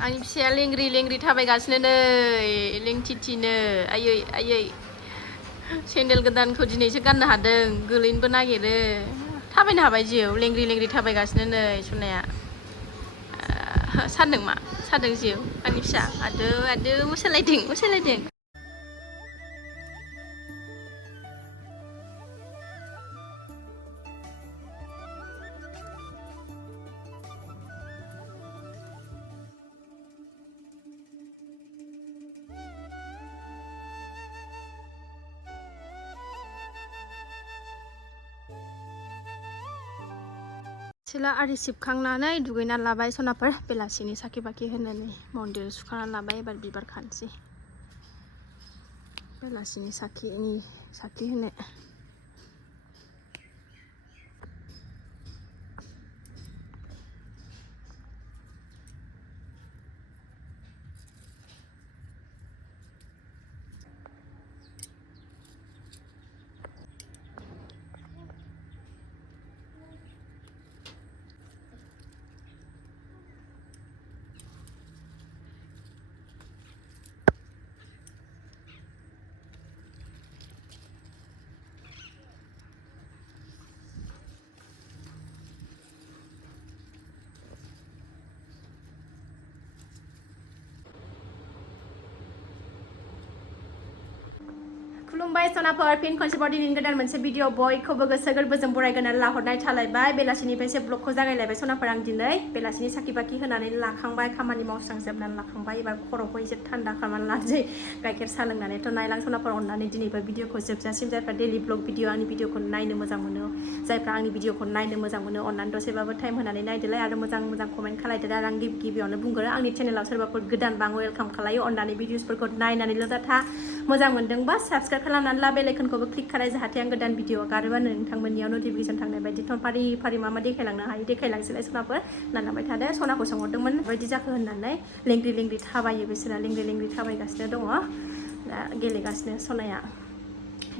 आंनि फिसाया लेंग्रि लेंग्रि थाबायगासिनो नै लेंथिथिनो आयै आयै सेन्देल गोदानखौ दिनैसो गाननो हादों गोलैनोबो नागिरो थाबायनो हाबाय जिउ लेंग्रि लेंग्रि थाबायगासिनो नै सनाया सान्दों मा सान्दों जिउ आंनि फिसा आदो आदो मोसालायदों मोसालायदों सिला आरि सिबखांनानै दुगैना लाबाय सनाफोर बेलासिनि साखि बाखि होनानै मन्दिर सुखांना लाबाय एबार बिबार खानोसै बेलासिनि साखि होनो खुलुमबाय सनाफोर फिन खनसेबाव दिनैनि गोदान मोनसे भिडिअ बयखौबो गोसो गोरबोजों बरायगोनानै लाहरनाय थालायबाय बेलासिनिफ्रायसो ब्लगखौ जागायलायबाय सनाफोर आं दिनै बेलासिनि साखि बाखि होनानै लाखांबाय खामानि मावस्रांजोबनानै लाखांबाय एबार खर'खौ एसे थान्दा खालामनानै लानोसै गाइखेर साहा लोंनानैथ' नायलां सनाफोर अननानै दिनैबो भिडिअखौ जोबजासिम जायफ्रा डेलि ब्लग भिडिअ आंनि भिडिअखौ नायनो मोजां मोनो जायफ्रा आंनि भिडिअखौ नायनो मोजां मोनो अननानै दसेबाबो टाइम होनानै नायदोलाय आरो मोजां मोजां कमेन्ट खालायदो आरो आं गिबियावनो बुंगोन आंनि चेनेलाव सोरबाफोर गोदानबा आं वेलकाम खालायो अननानै भिडिअसफोरखौ नायनानैल' दाथा मोजां मोनदोंबा साबस्क्राइब खालामनानै ला बेल आइकनखौबो क्लिक खालाय जाहाथे आं गोदान भिडिअ गारोबानो नोंथांमोननियाव नटिफिकेसन थांनाय बायदि फारि फारि मा मा देखायलांनो हायो देखायलांसैलाय सनाफोर नायलांबाय थादो सनाखौ सोंहरदोंमोन माबायदि जाखो होननानै लेंग्रि लेंग्रि थाबायो बिसोरा लेंग्रि लेंग्रि थाबायगासिनो दङ दा गेलेगासिनो सनाया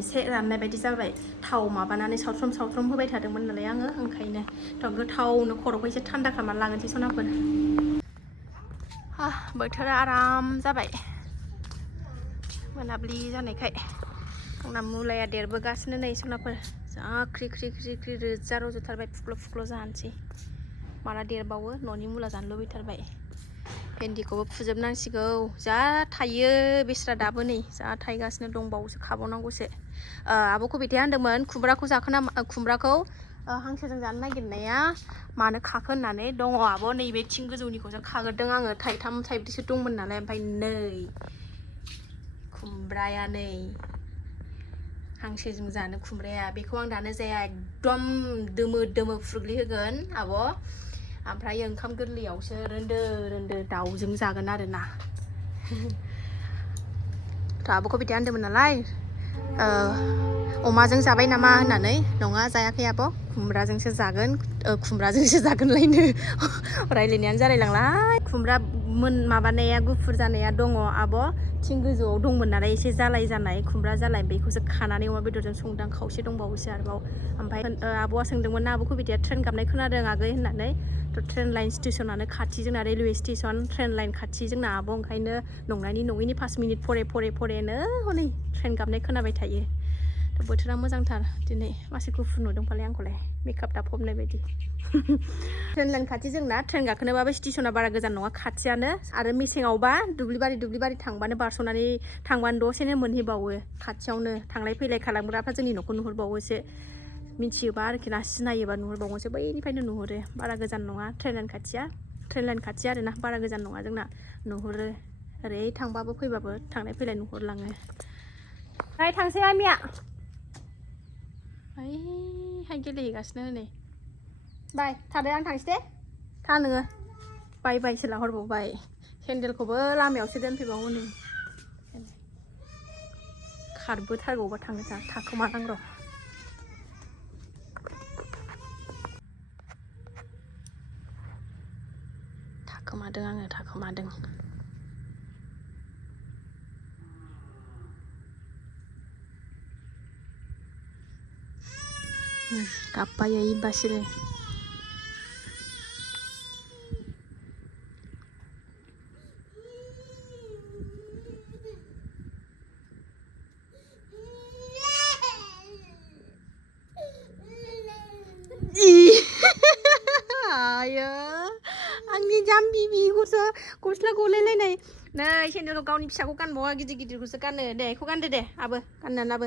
एसे राननाय बायदि जाबाय थाव माबानानै सावथ्रम होबाय थादोंमोन नालाय आङो ओंखायनो थ' गोथावनो खर'खौ एसे थान्दा खालामनानै लानोसै सनाफोर बोथोरा आराम जाबाय मोनाबिलि जानायखाय आंना मुलाया देरबोगासिनो नै सनाफोर जा ख्रि ख्रि ख्रि ख्रि रोजा रज'थारबाय फुख्ल' जानोसै माला देरबावो न'नि मुला जानो लुबैथारबाय भेन्दिखौबो फुजोबनांसिगौ जा थायो बेस्रा दाबो नै जा थायगासिनो दंबावोसो खाबावनांगौसो आब'खौ बिथाया होनदोंमोन खुमब्राखौ हांसोजों जानो नागिरनाया मानो खाखो होननानै दङ आब' नैबे थिं गोजौनिखौसो खाग्रोदों आङो थाइथाम थाइब्रैसो दंमोन नालाय ओमफ्राय नै खुमब्राया नै हांसोजों जानो खुमब्राया बेखौ आं दानो जाया एकदम दोमो फुग्लिहोगोन आब' ओमफ्राय ओंखाम गोरलैयावसो रोन्दो दाउजों जागोन आरोना थ' आब'खौ बिदि होनदोंमोन नालाय अमाजों जाबाय नामा होननानै नङा जायाखै आब' खुमब्राजोंसो जागोनलायनो रायलायनायानो जालायलांलाय खुमब्रा माबानाया गुफुर जानाया दङ आब' थिं गोजौआव दंमोन नालाय एसे जालाय जानाय खुमब्रा जालाय बेखौसो खानानै अमा बेदरजों संदां खावसे दंबावोसो आरोबाव ओमफ्राय आब'आ सोंदोंमोन ना आब'खौ बिदिया ट्रेन गाबनाय खोनादों आगै होननानै थ' ट्रेन लाइन स्टेसनानो खाथि जोंना रेलवे स्टेसन ट्रेन लाइन खाथि जोंना आब' ओंखायनो नंनायनि नङैनि 5 मिनिट फरेनो हनै ट्रेन गाबनाय खोनाबाय थायो थ' बोथोरा मोजांथार दिनै मासे गुफुर नुदोंफालाय आंखौलाय मेकआप दाफबनाय बायदि ट्रेन लाइन खाथि जोंना ट्रेन गाखोनोबाबो स्टेसना बारा गोजान नङा खाथियानो आरो मेसेङावबा दुब्लिबारि थांबानो बारस'नानै थांबानो दसेनो मोनहैबावो खाथियावनो थांलाय फैलाय खालामग्राफ्रा जोंनि न'खौ नुहुरबावोसो मिथियोबा आरोखि ना सिनायोबा नुहुरबावोसो बैनिफ्रायनो नुहुरो बारा गोजान नङा ट्रेन लाइन खाथि आरोना बारा गोजान नङा जोंना नुहुरो ओरै थांबाबो फैबाबो थांलाय फैलाय नुहुरलाङो थांसै आमिया हाय गेलेहैगासिनो नै बाय थादो आं थांसै दे था नोङो बायसो लाहरबावबाय सेन्देलखौबो लामायावसो दोनफैबावो नै खारबोथारगौबा थाङो थाखोमानां र' थाखोमादों गाबबाय बासिरो गस्ला गलायलायनाय नै सेन्देलखौ गावनि फिसाखौ गानबावा गिदिर गिदिरखौसो गानो दे बेखौ गानदो दे आबो गाननानै लाबो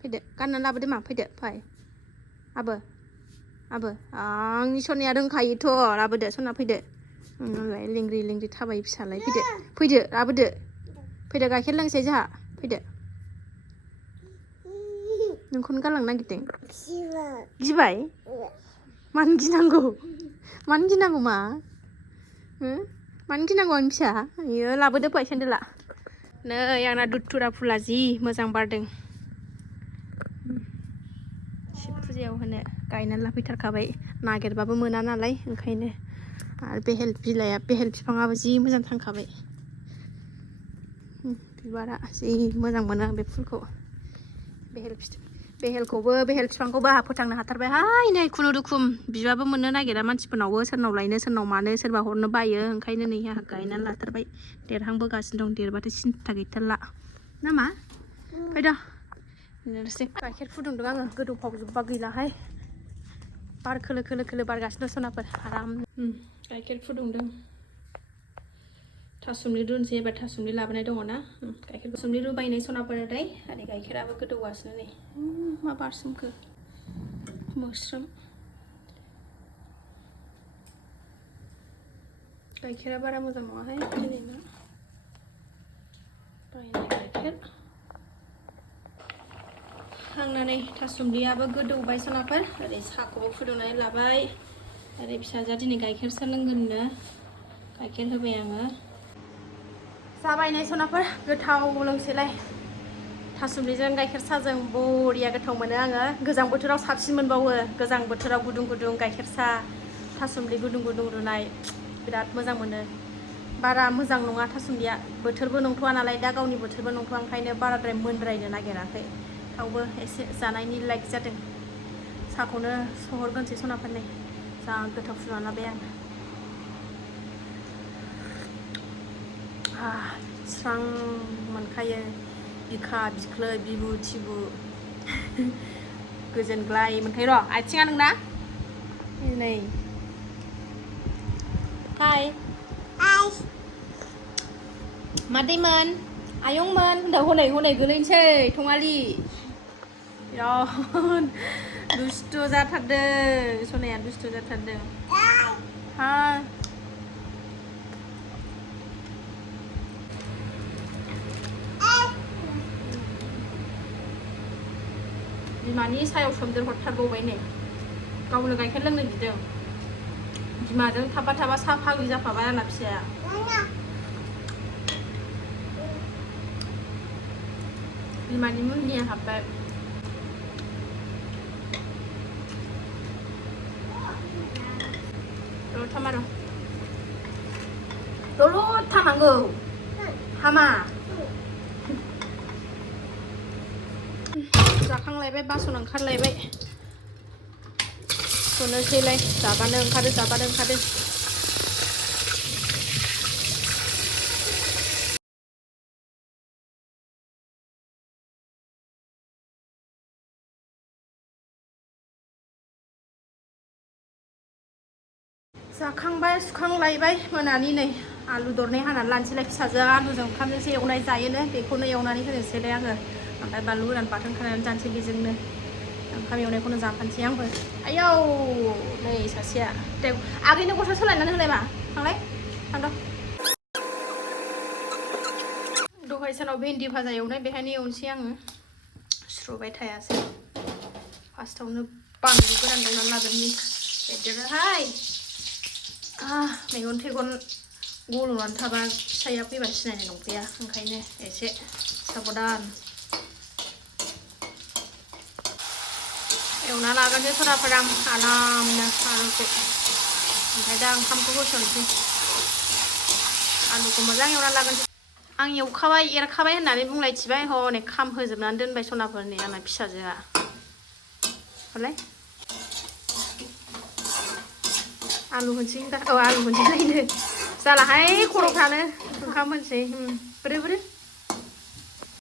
फैदो गाननानै लाबोदो मा फैदो फै आबो आंनि सनाया रोंखायोथ' लाबोदो सना फैदो लेंग्रि लेंग्रि थाबायो फिसालाय फैदो लाबोदो फैदो गाइखेर लोंसै जोंहा फैदो नोंखौनो गालांनो नागिरदों गिबाय मानो गिनांगौ मा मानो गिनांगौ आंनि फिसा इयो लाबोदो फै सेन्देला नै आंना दुधुरा फुला जि मोजां बारदों शिब फुजायाव होनो गायनानै लाफैथारखाबाय नागिरबाबो मोना नालाय ओंखायनो आरो बेहेल बिफाङाबो जि मोजां थांखाबाय बिबारा जि मोजां मोनो आं बे फुलखौ बेहेल बिफांखौबो आंहा फोथांनो हाथारबायहाय नै खुनुरुखुम बिबाबो मोननो नागिरा मानसिफोरनावबो सोरनाव लायनो सोरनाव मानो सोरबा हरनो बायो ओंखायनो नै आंहा गायनानै लाथारबाय देरहांबोगासिनो दं देरबाथाय सिन्था गैथारला नामा फैद' गाइखेर फुदुंदों आङो गोदौफावजोबबा गैलाहाय बार खोलो खोलो बारगासिनो सनाफोर आराम गाइखेर फुदुंदों थासुमलि रुनोसै एबार थासुमलि लाबोनाय दङ ना गाइखेर थासुमलि रुबायनाय सनाफोरालाय आरो गाइखेराबो गोदौगासिनो नै मा बारसोमखो मोस्रोम गाइखेरा बारा मोजां नङाहाय दिनैना बायनाय गाइखेर आंना नै थासुमलियाबो गोदौबाय सनाफोर ओरै साहाखौबो फुदुंनानै लाबाय ओरै फिसाजोआ दिनै गाइखेरसो लोंगोननो गाइखेर होबाय आङो जाबायनाय सनाफोर गोथाव लोंसैलाय थासुमलिजों गाइखेर साहाजों बरिया गोथाव मोनो आङो गोजां बोथोराव साबसिन मोनबावो गोजां बोथोराव गुदुं गुदुं गाइखेर साहा थासुमलि गुदुं गुदुं रुनाय बिराद मोजां मोनो बारा मोजां नङा थासुमलिया बोथोरबो नंथ'आ नालाय दा गावनि बोथोरबो नंथ'आ ओंखायनो बाराद्राय मोनद्रायनो नागिराखै थेवबो एसे जानायनि लाइक जादों साहाखौनो सहरगोनसै सनाफोरनि जा गोथाव फुदुंना लाबाय आं स्रां मोनखायो बिखा बिख्लो बिबु थिबु गोजोनग्लाय मोनखायो र' आथिङा नोंना नै हाय मादैमोन आयंमोन होनदा हनै गोलैनोसै थङालि बिराद दुस्थ' जाथारदों सनाया दुस्थ' जाथारदों हा बिमानि सायाव सोमदेर हरथारबावबाय नै गावनो गाइखेर लोंनो बिदों बिमाजों थाबा साहा फाग्लि जाफाबाय आंना फिसाया बिमानि मुलिया हाबबाय दलद थानांगौ हामा जाखांलायबाय बासन ओंखारलायबाय सुनोसैलाय जाबानो ओंखारो जाखांबाय सुखांलायबाय मोनानि नै आलु दरनै हानानै लानोसैलाय फिसाजोआ आलुजों ओंखामजोंसो एवनाय जायोनो बेखौनो एवनानै होनोसैलाय आङो ओमफ्राय बानलु गोरान बाथोन खानानै जानोसै बेजोंनो ओंखाम एवनायखौनो जाफानोसै आंबो आयौ नै सासेया दे आगैनो गस्ला सोलायनानै होलाय मा थांद' दहाय सानाव भेन्दि भाजा एवनाय बेहायनो एवनोसै आङो सुबाय थायासै फार्स्टआवनो बानलु गोरान एवनानै लाग्रोनि देरदोहाय मेगन थेगन गल'नानै थाबा फिसाया फैबा सिनायनाय नंखाया ओंखायनो एसे साबधान एवना लागोनसै सनाफोर आं आरामनो आलुखौ ओमफ्राय दा ओंखामखौ होसनसै आलुखौ मोजां एवना लागोनसै आं एवखाबाय एरखाबाय होननानै बुंलायथिबाय हनै खामहोजोबनानै दोनबाय सनाफोरनि आंना फिसाजोआ हरलाय आलु होनसै आलु होनसै नायनो जालाहाय खर'फ्रानो ओंखाम होनसै बोरै